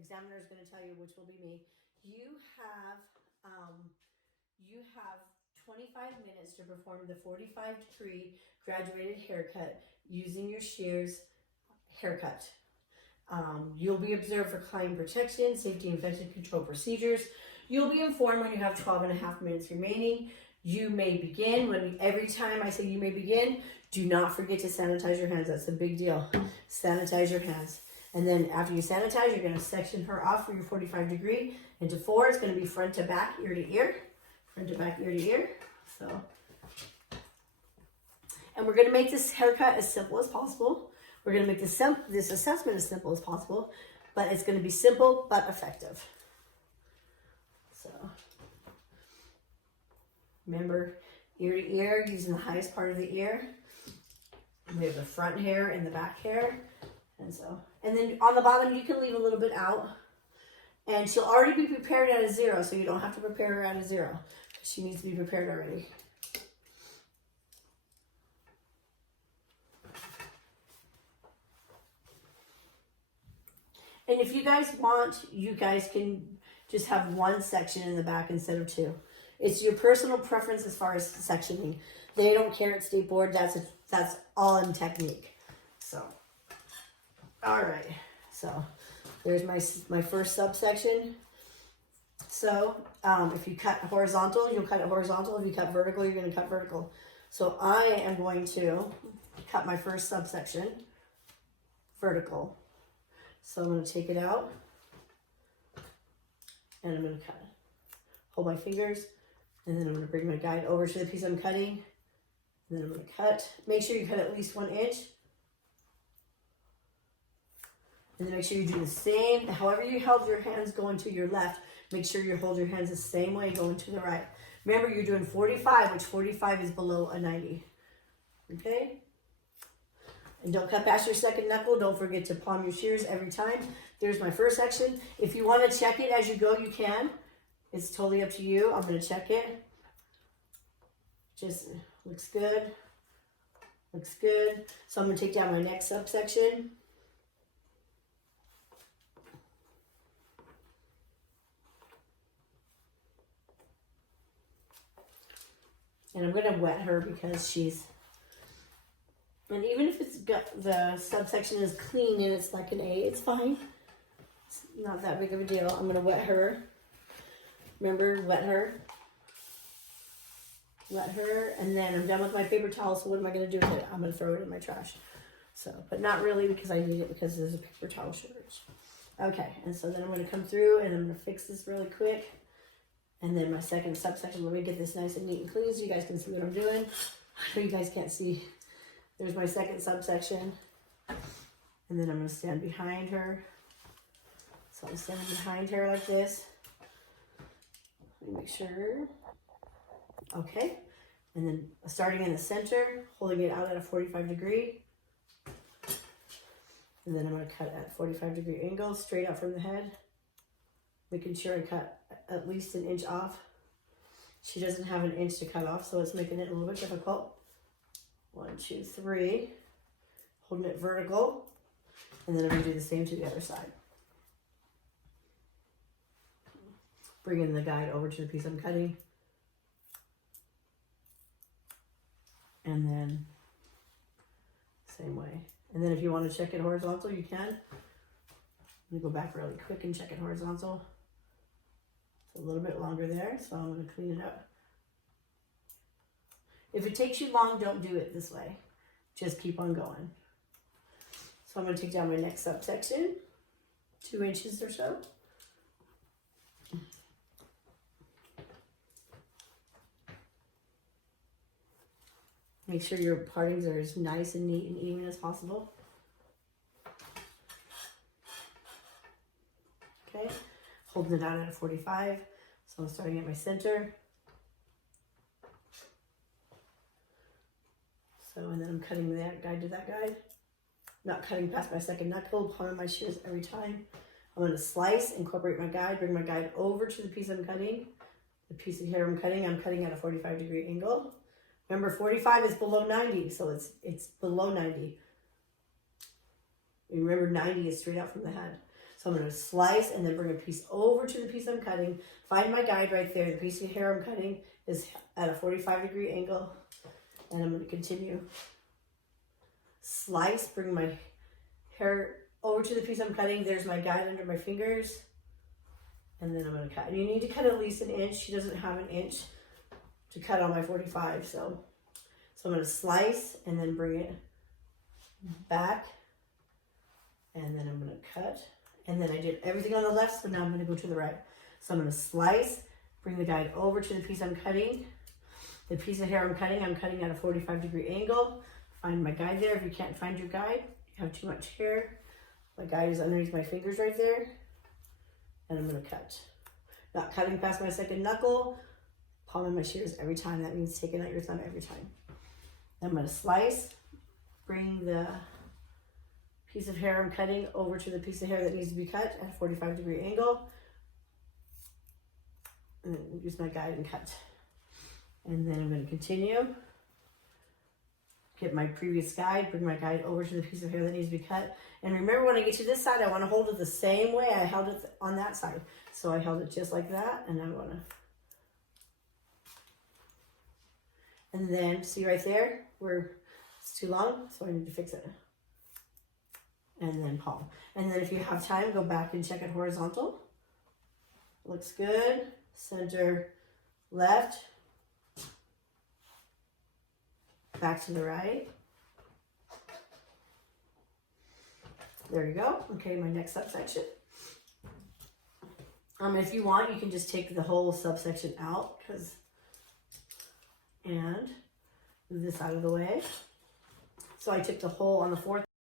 examiner is going to tell you, which will be me. You have 25 minutes to perform the 45-degree graduated haircut using your shears haircut. You'll be observed for client protection, safety, infection control procedures. You'll be informed when you have 12 and a half minutes remaining. You may begin. Every time I say you may begin, do not forget to sanitize your hands. That's a big deal. Sanitize your hands. And then after you sanitize, you're going to section her off for your 45-degree into 4. It's going to be front to back, ear to ear. Front to back, ear to ear. So, and we're going to make this haircut as simple as possible. We're going to make this assessment as simple as possible, but it's going to be simple but effective. So, remember, ear to ear, using the highest part of the ear. We have the front hair and the back hair. And then on the bottom, you can leave a little bit out. And she'll already be prepared at a 0, so you don't have to prepare her at a 0. She needs to be prepared already. And if you guys want, you guys can just have one section in the back instead of 2. It's your personal preference as far as sectioning. They don't care at State Board. That's all in technique. So, all right. So, there's my first subsection. So, if you cut horizontal, you'll cut it horizontal. If you cut vertical, you're going to cut vertical. So, I am going to cut my first subsection vertical. So, I'm going to take it out. And I'm going to cut. Hold my fingers. And then I'm going to bring my guide over to the piece I'm cutting. And then I'm going to cut. Make sure you cut at least 1 inch. And then make sure you do the same. However you held your hands going to your left, make sure you hold your hands the same way going to the right. Remember, you're doing 45, which 45 is below a 90. Okay? And don't cut past your second knuckle. Don't forget to palm your shears every time. There's my first section. If you want to check it as you go, you can. It's totally up to you. I'm going to check it. Just looks good. Looks good. So I'm going to take down my next subsection. And I'm going to wet her because she's... And even if it's got, the subsection is clean and it's like an A, it's fine. It's not that big of a deal. I'm going to wet her. Remember, wet her. Wet her. And then I'm done with my paper towel. So what am I going to do with it? I'm going to throw it in my trash. So, but not really because I need it because there's a paper towel shortage. Okay. And so then I'm going to come through and I'm going to fix this really quick. And then my second subsection, let me get this nice and neat and clean so you guys can see what I'm doing. I know you guys can't see. There's my second subsection. And then I'm going to stand behind her. So I'm standing behind her like this. Let me make sure. Okay. And then starting in the center, holding it out at a 45-degree. And then I'm going to cut at a 45-degree angle, straight out from the head. Making sure I cut at least an inch off. She doesn't have an inch to cut off, so it's making it a little bit difficult. 1, 2, 3. Holding it vertical. And then I'm going to do the same to the other side. Bringing the guide over to the piece I'm cutting. And then same way. And then if you want to check it horizontal, you can. Let me go back really quick and check it horizontal. It's a little bit longer there, so I'm going to clean it up. If it takes you long, don't do it this way. Just keep on going. So I'm going to take down my next subsection, 2 inches or so. Make sure your partings are as nice and neat and even as possible. Okay, holding it out at a 45. So I'm starting at my center. So, and then I'm cutting that guide to that guide. Not cutting past my second knuckle, palming my shears every time. I'm going to slice, incorporate my guide, bring my guide over to the piece I'm cutting. The piece of hair I'm cutting at a 45-degree angle. Remember, 45 is below 90, so it's below 90. Remember, 90 is straight out from the head. So I'm going to slice and then bring a piece over to the piece I'm cutting. Find my guide right there. The piece of hair I'm cutting is at a 45-degree angle. And I'm going to continue. Slice, bring my hair over to the piece I'm cutting. There's my guide under my fingers. And then I'm going to cut. And you need to cut at least an inch. She doesn't have an inch to cut on my 45. So I'm going to slice and then bring it back. And then I'm going to cut. And then I did everything on the left, so now I'm going to go to the right. So I'm going to slice, bring the guide over to the piece I'm cutting. The piece of hair I'm cutting at a 45-degree angle. Find my guide there. If you can't find your guide, you have too much hair. My guide is underneath my fingers right there. And I'm going to cut. Not cutting past my second knuckle. Palming my shears every time. That means taking out your thumb every time. I'm going to slice, bring the piece of hair I'm cutting over to the piece of hair that needs to be cut at a 45-degree angle. And then use my guide and cut. And then I'm going to continue. Get my previous guide, bring my guide over to the piece of hair that needs to be cut. And remember, when I get to this side, I want to hold it the same way I held it on that side. So I held it just like that, and I want to. And then, see right there, where it's too long, so I need to fix it. And then palm. And then if you have time, go back and check it horizontal. Looks good. Center, left. Back to the right. There you go. Okay, my next subsection. If you want, you can just take the whole subsection out, and move this out of the way. So I took the hole on the fourth